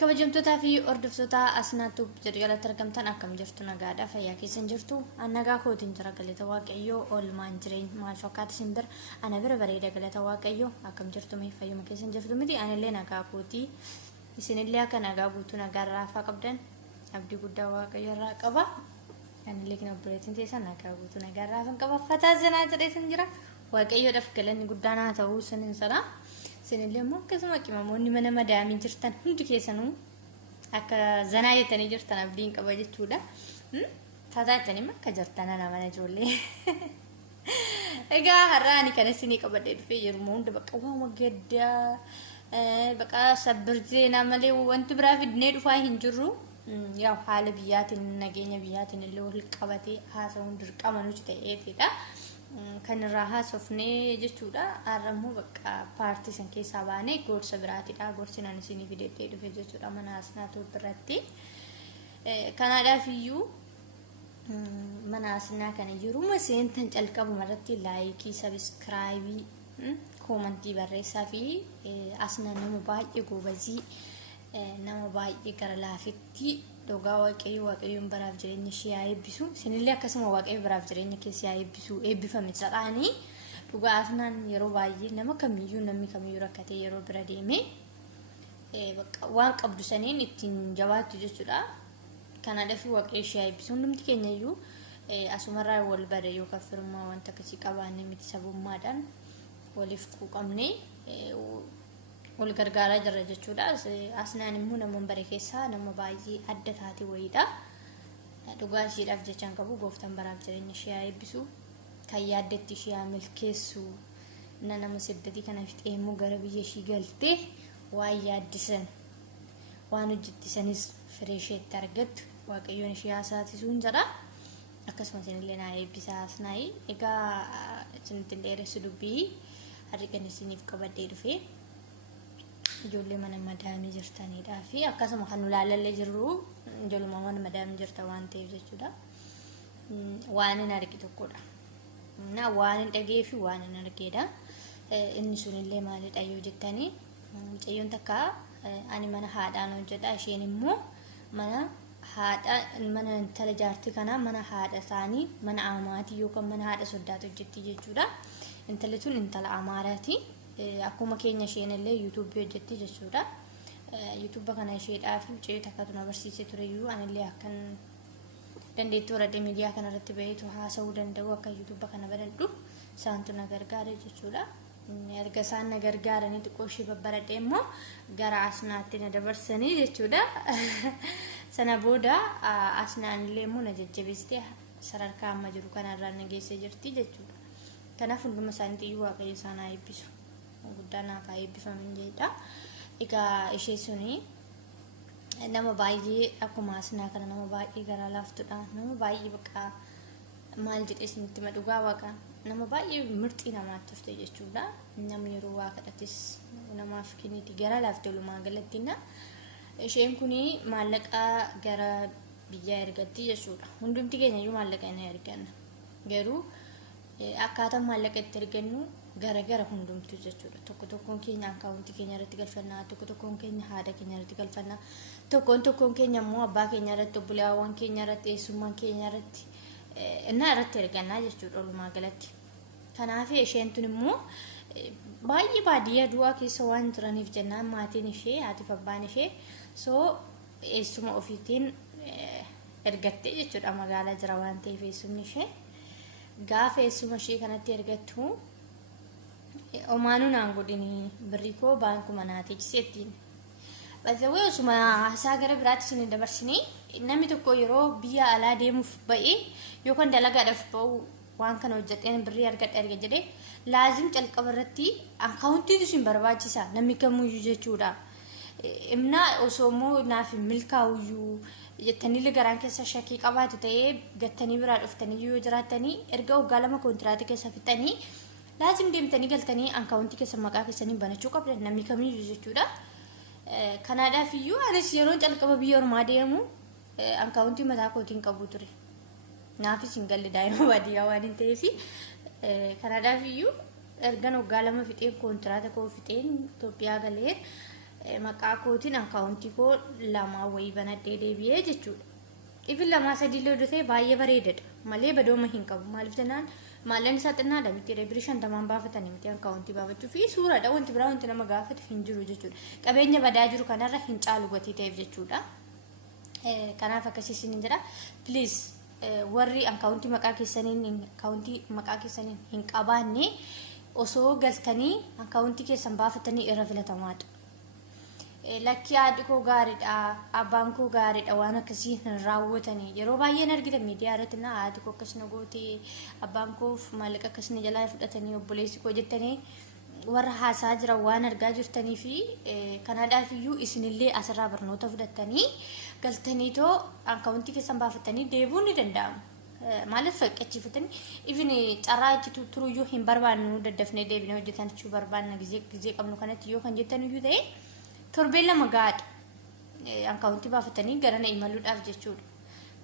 kabajamtootaa fi hordoftoota asnaatu jedhu jala targamtan akkam jirtu nagaadha fayyaa keessan jirtu annagaa kootiin jira galata waaqayyoo olmaan jireenya maal fakkaata simbir ana bira bareeda galata waaqayyoo akkam jirtu mee fayyuma keessan jirtu miti anillee nagaa kootii isinillee akka nagaa guutuu nagaa raafaa qabdan abdii guddaa waaqayyoo irraa qaba anillee kana obboleettiin teessan nagaa guutuu nagaa raafan qaba fataa zanaa jedheesan jira waaqayyoodhaaf galanni guddaan haa ta'uu sanin sana sinillee immoo akkasuma qimamoonni mana madaamiin jirtan hundi keessanuu akka zanaa jettanii jirtan abdiin qaba jechuudha. Taataatanii akka jirtan ana mana ijoollee. Egaa har'aani kan isinii qabadhee dhufee yeroo hunda bakka waan gaddaa bakka sabbirzeena malee wanti biraa fidnee dhufaa hin jirru. Yaa haala biyyaatiin nageenya biyyaatiin illee wal qabatee haasawuun dirqama nuti ta'eetidha. Kan irraa haasofnee jechuudha har'ammoo bakka paartii san keessaa baanee gorsa biraatidha gorsi nan isinii fidee dhufe jechuudha mana asnaatu biratti kanaadhaaf iyyuu mana asnaa kana yeruma seentan calqabuma irratti laayikii sabiskiraayibii koomantii barreessaa fi asnaa nama baay'ee goobazii nama baay'ee gara laafitti dogaa waaqayyoon baraaf jireenya ishee haa eebbisu sinillee akkasuma waaqayyo baraaf jireenya keessa haa eebbisu eebbifame sadhaanii dhugaa asnaan yeroo baay'ee nama kamiyyuu namni kamiyyuu rakkatee yeroo bira deeme waan qabdu saniin ittiin jabaattu jechuudha kanaadhaaf waaqayyo ishee haa eebbisu hundumti keenyayyuu asumarraa wal bada yookaan firummaa wanta akkasii qabaanne miti sabummaadhaan waliif quuqamne wal gargaaraa jirra jechuudha asnaan immoo nama bare keessaa nama baay'ee adda taate wayiidha dhugaa isheedhaaf jechaan qabu gooftaan baraaf jireenya ishee haa eebbisu kan yaaddetti ishee haa milkeessu nama siddatii kana fixee immoo gara biyya ishee galtee waan yaaddisan waan hojjettisanis firee isheetti argattu waaqayyoon ishee haasaatisuun jedha akkasumas illee naa eebbisa asnaayi egaa isinitti dheeressu dubbii harriqan isiniif qabadhee dhufee ijoollee mana madaamii jirtanidha fi akkasuma kan nu laalallee jirru ijoollee mana madaamii jirta waan ta'eef jechuudha waan hin argi tokkodha na waan hin dhagee fi waan hin argeedha inni sunillee maalidha yoo jettanii mucayyoon takka ani mana haadhaan hojjedha isheen immoo mana intala jaartii kana mana haadha isaanii mana amaatii yookaan mana haadha soddaatu hojjetti jechuudha intalli tun intala amaaraati akkuma keenya isheen illee YouTube hojjetti jechuudha. YouTube kana isheedhaaf mucee takkatu na barsiisee tureyyuu anillee akkan dandeettii warra miidiyaa kana irratti baheetu haasa'uu danda'u akka YouTube kana baradhu isaantu na gargaare jechuudha. Erga isaan na gargaaranii xiqqoo ishee babbaradhee immoo gara asnaatti na dabarsanii jechuudha. Sana booda asnaan illee immoo na jajjabeessitee sadarkaa amma jiru kanarraa na geessee jirti jechuudha. Kanaaf hunduma isaaniitti waaqayyo isaan haa eebbisu. Guddaan naaf haa eebbifaman jedha. Egaa ishee suni nama baay'ee akkuma asnaa kana nama baay'ee gara laaftudha. Nama baay'ee bakka maal jedhee isinitti madhugaa waaqa nama baay'ee mirxii namaatti turte jechuudha. Namni yeroo waa kadhatis namaaf kenniiti gara laaftee walumaa galattina. Isheen kuni maallaqa gara biyyaa ergatti jechuudha. Hundumti keenya iyyuu maallaqa hin erganna. Garuu akkaataa maallaqa itti ergannu gara hundumtu jechuudha tokkoon keenya akkaawuntii keenya irratti galfannaa tokkoon keenya haadha keenya irratti galfannaa tokkoon keenya immoo abbaa keenya irratti obboleewwan keenya irratti eessummaan keenya irratti innaa irratti ergannaa jechuudha walumaa galatti kanaaf isheen tun immoo baay'ee baadiyyaa du'aa keessa waan jiraniif jennaan maatiin ishee haatiif abbaan ishee soo eessuma ofiitiin ergattee jechuudha magaalaa jira waan ta'eef eessumni ishee gaafa eessuma ishee kanatti ergattu omaanuu naan godhini birrikoo baankuma naateechiseettiin bazawee osuma haasaa gara biraatti isin dabarsinii namni tokko yeroo biyya alaa deemuuf ba'ee yookaan dalagaadhaaf ba'u waan kana hojjeteen birrii argadha erga jedhee laazim calqaba irratti akkaawuntiin isin barbaachisa namni kamiyyuu jechuudha imna osoo immoo naaf milkaa'uyyuu jettanii garaan keessa shakkii qabaatu ta'ee gattanii biraa dhuftanii yoo jiraatanii erga waggaa 2 kontiraata keessa fixanii laazim deemtanii galtanii akkaawuntii keessa maqaa keessanii banachuu qabdan namni kamiyyuu jechuudha. Kanaadhaaf iyyuu anis yeroo calqaba biyya ormaa deemu akkaawuntii mataa kootiin qabu ture. Naafis hin galle daa'ima baadiyyaa waan hin ta'eef kanaadhaaf iyyuu erga waggaa 2 fixeen kontiraata koo fixeen Itoophiyaa galee maqaa kootiin akkaawuntii koo lama wayii banadhee deebi'ee jechuudha. Ifin lamaa sadii illee hojjetee baay'ee bareedadha malee badooma hin qabu. Maaliif jennaan maalleen isaa xinnaadha miti birii 50 baafatanii miti akkaawuntii baafachuu fi suuraadha wanti biraa wanti nama gaafatu hin jiru jechuudha. Qabeenya badaa jiru kanarra hin caalu gatii ta'eef jechuudha. Kanaaf akkasiisin hin jira. Please warri akkaawuntii maqaa keessaniin hin qabaanne osoo galtanii akkaawuntii keessan baafatanii irra filatamaadha. Lakki haadhi koo gaariidha, abbaan koo gaariidha waan akkasii hin raawwatanii yeroo baay'een argitan miidiyaa irratti na haadhi koo akkasina gootee abbaan koo maallaqa akkasina jalaa fudhatanii obboleessi koo jettanii warra haasaa jiran waan argaa jirtanii fi kanaadhaaf iyyuu isinillee asirraa barnoota fudhattanii galtanii too akkaawuntii keessan baafatanii deebi'uu ni danda'amu. Maaliif faqqachiifatanii even carraa itti turuyyuu hin barbaannu daddafnee deebinee hojjetan jechuu barbaanna gizee qabnu kanatti yoo kan jettan iyyuu ta'e torbee lama gaadha akkaawuntii baafatanii garana imaluudhaaf jechuudha.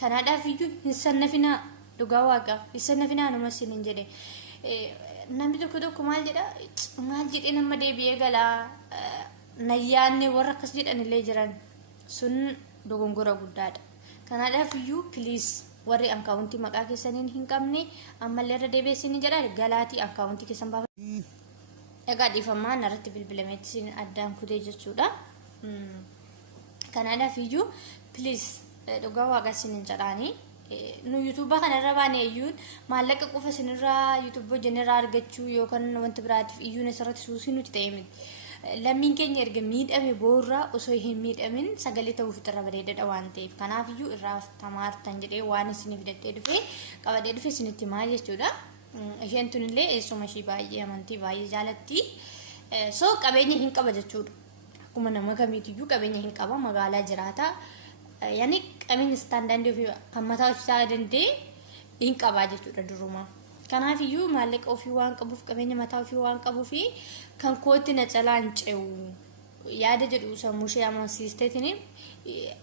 Kanaadhaaf iyyuu hin sannafinaa dhugaa waaqa hin sannafinaa numa isin hin jedhe. Namni tokko maal jedha maal jedhee nama deebi'ee galaa nayyaanne warra akkas jedhanillee jiran sun dogongora guddaadha. Kanaadhaaf iyyuu please warri akkaawuntii maqaa keessaniin hin qabne ammallee irra deebi'ee jedha galaatii akkaawuntii keessan baafatan. Egaa dhiifamaa narratti bilbilameetti isin addaan kutee jechuudha. Kanaadhaaf iyyuu please dhugaa waaqa isin hin jedhaanii. Nu YouTube kanarra baanee iyyuu maallaqa qofa isinirraa YouTube hojjennirraa argachuu yookaan wanti biraatiif iyyuu asirratti suusii nuti ta'e miti. Lammiin keenya erga miidhame boorraa osoo hin miidhamin sagalee ta'uuf irra bareedadha waan ta'eef. Kanaaf iyyuu irraa tamaartan jedhee waan isin fidadhee dhufee qabadhee dhufe isinitti maal jechuudha. Isheen tunillee eessuma ishii baay'ee amantii baay'ee jaalatti. So qabeenya hin qaba jechuudha. Akkuma nama kamiitiyyuu qabeenya hin qaba magaalaa jiraata. Yani qabeenya istaandardii ofii kan mataa isaa danda'e hin qabaa jechuudha durumaa. Kanaaf iyyuu maallaqa ofii waan qabuuf qabeenya mataa ofii waan qabuuf kan kootti na calaan ce'u yaada jedhu sammuu ishee amansiisteetiin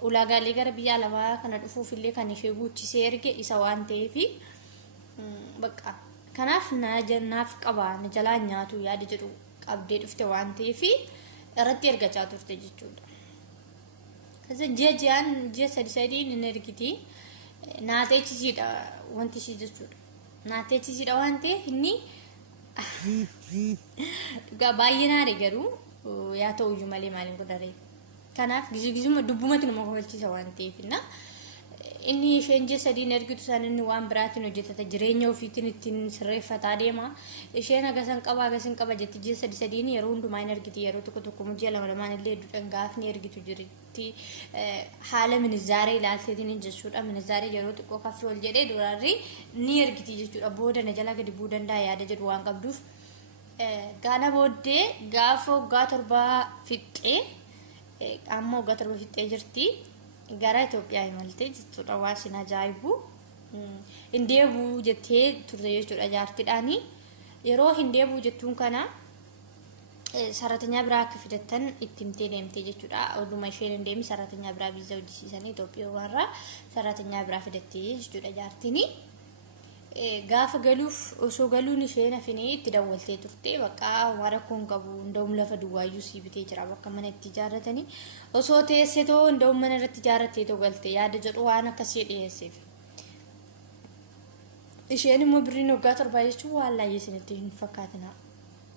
ulaagaalee gara biyya alaa kana dhufuuf illee kan ishee guuchisee erge isa waan ta'eef bakka kanaaf naaf qaba na jalaan nyaatu yaada jedhu qabdee dhufte waan ta'eef irratti ergachaa turte jechuudha. Kasa ji'a sadii ni ergiti naateechisiidha wanti ishee jechuudha. Naateechisiidha waan ta'eef inni baay'ee naare garuu yaa ta'uyyuu malee maaliin godharee. Kanaaf gizuma dubbumatti nama kofalchiisa waan ta'eef inni isheen ji'a sadii ergitu san inni waan biraatiin hojjetata jireenya ofiitiin ittiin sirreeffataa deema. Isheen agasan qaba jetti ji'a sadii yeroo hundumaa hin ergiti yeroo tokko ji'a lamaan illee hedduudhaan gaafni ergitu jirti. Haala minizaaree ilaalteetiin jechuudha. Minizaaree yeroo xiqqoo kaffee ol jedhee duraarri ni ergiti jechuudha. Booda na jala gadi bu'uu danda'a yaada jedhu waan qabduuf. Gaana booddee gaafa waggaa 7 fixxee amma waggaa 7 fixxee jirti. Gara Itoophiyaa imalte jechuudha waan sin ajaa'ibu. Hin deebi'u jettee turte jechuudha jaartiidhaani. Yeroo hin deebi'u jettuun kana ሰራተኛ biraa akka fidattan itti himtee deemtee jechuudha. Oduma isheen hin deemi ሰራተኛ biraa viizaa hojjisiisanii Itoophiyaa warra ሰራተኛ biraa fidattee jechuudha jaartini. Gaafa galuuf osoo galuun isheen hafanii itti dawwaltee turte bakka waan kun qabu ndawum lafa duwwaayyuu sii bitee jira bakka mana itti ijaarratanii osoo teessee too ndawum mana irratti ijaarrattee too galte yaada jedhu waan akkasii dhiyeesseef. Isheen immoo birriin waggaa 7 jechuun waan laayyee isinitti hin fakkaatina.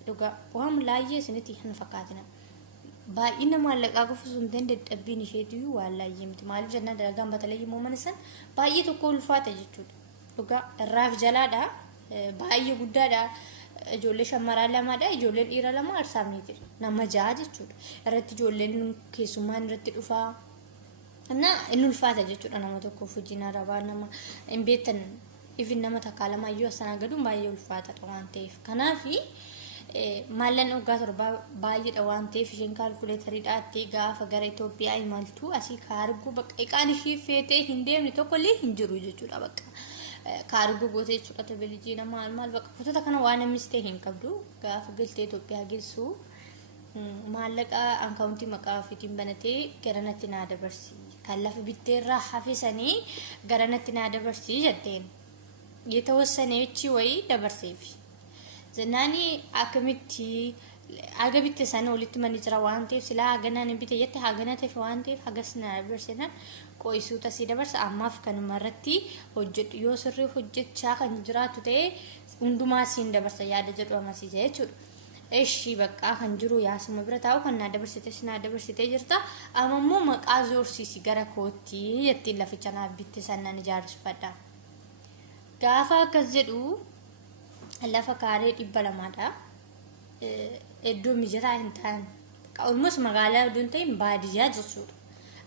Dhugaa waan laayyee isinitti hin fakkaatina. Baay'ina maallaqaa qofa osoo hin ta'in dadhabbiin isheetii waan laayyee miti. Maaliif jennaan dalagaan batalee immoo mana san baay'ee tokko ulfaata jechuudha. Dhugaa irraaf jalaadha baay'ee guddaadha. Ijoollee shammaraa lamadha ijoolleen dhiira lama arsaamniiti nama 6 jechuudha. Irratti ijoolleen keessummaan irratti dhufaa. Inni ulfaata jechuudha nama tokkoof hojiin arabaa nama hin beektan ifin nama takka lamaayyuu asanaa gaduun baay'ee ulfaataadha waan ta'eef. Kanaaf maallan waggaa 7 baay'eedha waan ta'eef isheen kaalkuleetariidhaatti gaafa gara Itoophiyaa imaltu asii kaargoo bakka iqaan ishii feetee hin deemne tokkollee hin jiru jechuudha bakka. Kaargoo gootee jechuudha tabeeljiina maal bakka kutata kana waan namistee hin qabdu gaafa galtee Itoophiyaa geessu maallaqa akkaawuntii maqaa ofiitiin banatee garanatti naa dabarsi kan lafa bitteerraa hafisanii garanatti naa dabarsi jetteen የተወሰነች ወይ dabarseef zanaani akkamitti aga bitte sana walitti mani jira waan ta'eef silaa haganaan hin bite jette hagana ta'eef waan ta'eef hagas na dabarsinan qo'isuu tasii dabarsa ammaaf kanuma irratti hojjedhu yoo sirrii hojjechaa kan jiraatu ta'e hundumaa siin dabarsa yaada jedhu amasii jechuudha. Eshi bakka kan jiru yaasuma bira taa'u kan na dabarsitee jirta amma immoo maqaa zoorsiisi gara kootti jettiin laficha naaf bitte sannan ijaarsifadha. Gaafa akkas jedhu lafa kaaree 200dha. Iddoo mijataa hin taane almost magaalaa iddoo ta'in baadiyyaa jechuudha.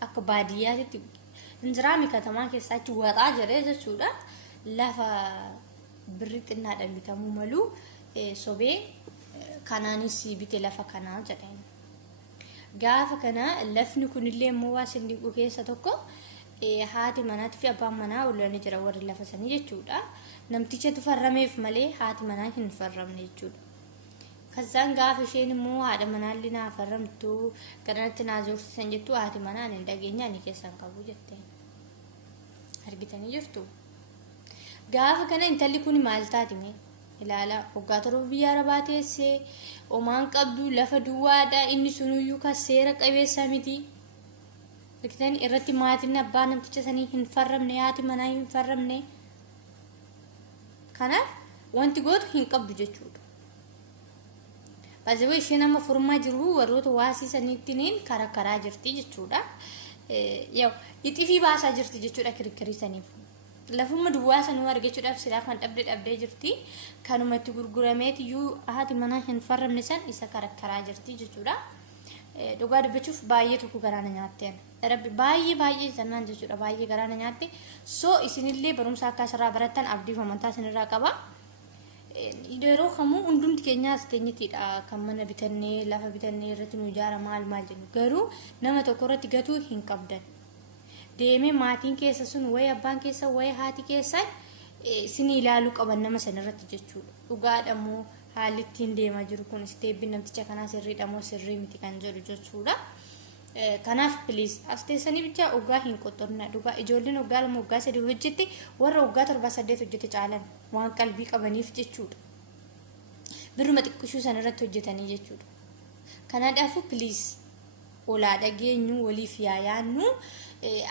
Akka baadiyyaatti injiraami katamaa keessatti waxaa jiree jechuudha. Lafa birri xinnaadhaan bitamuu malu sobee kanaanis bite lafa kanaa jedheen. Gaafa kana lafni kunillee immoo waa sindiquu keessa tokko haati manaatii fi abbaan manaa olanii jira warri lafa sanii jechuudha. Namtichatu farrameef malee haati manaa hin farramne jechuudha. Kazaan gaafa isheen immoo haadha manaallee naa farramtu kanatti naa zoorsisan jettu haati manaa hin dhageenya ani keessan qabu jettee. Argitanii jirtu. Gaafa kana intalli kun maal taati mee? Ilaala waggaa torba biyya arabaa teessee omaan qabdu lafa duwwaadha inni sunuyyuu kan seera qabeessa miti. Argitanii irratti maatiin abbaa namticha sanii hin farramne haati manaa hin farramne. Kanaaf wanti gootu hin qabdu jechuudha. Baay'ee isheen amma furmaa jiru warroota waasisaniitiin karaa jirti jechuudha. Yoo itti baasaa jirti jechuudha kirkiriisaniif. Lafuma duwwaa sanuu argachuudhaaf silaa kan dhabdee jirti. Kanumatti gurgurameetiyyuu haati manaa hin farramne san isa karaa jirti jechuudha. Dhugaa dubbachuuf baay'ee tokko garaana nyaatte. Rabbi baay'ee sanaan jechuudha baay'ee garaana nyaatte. So isinillee barumsa akka asirraa barattan abdiif amantaa isinirraa qaba. Yeroo kamuu hundumti keenyaas teenyitiidha kan mana bitannee lafa bitannee irratti nu ijaara maal jennu garuu nama tokko irratti gatuu hin qabdan. Deemee maatiin keessa sun wayi abbaan keessa wayi haati keessa isin ilaaluu qaban nama san irratti jechuudha. Dhugaadha moo haalli ittiin deemaa jiru kun isteebbiin namticha kanaa sirriidha moo sirrii miti kan jedhu jechuudha. Kanaaf please as teessanii bicha ogaa hin qoxxorna dhugaa ijoolleen ogaa 2 ogaa 3 hojjette warra ogaa 7 8 hojjete caalan waan qalbii qabaniif jechuudha. Birruma xiqqishuu san irratti hojjetanii jechuudha. Kanaadhaaf please olaa dhageenyu waliif yaannu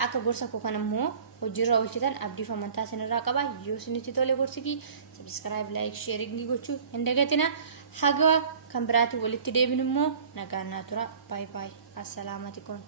akka gorsa koo kan immoo hojiirra oolchitan abdiif amantaa isinirraa qaba. Yoo isinitti tole gorsi subscribe like sharing gochuu hin dagatina. Haga kan biraatti walitti deebinu immoo nagaan naa tura. Bye bye. Assalamu alaikum.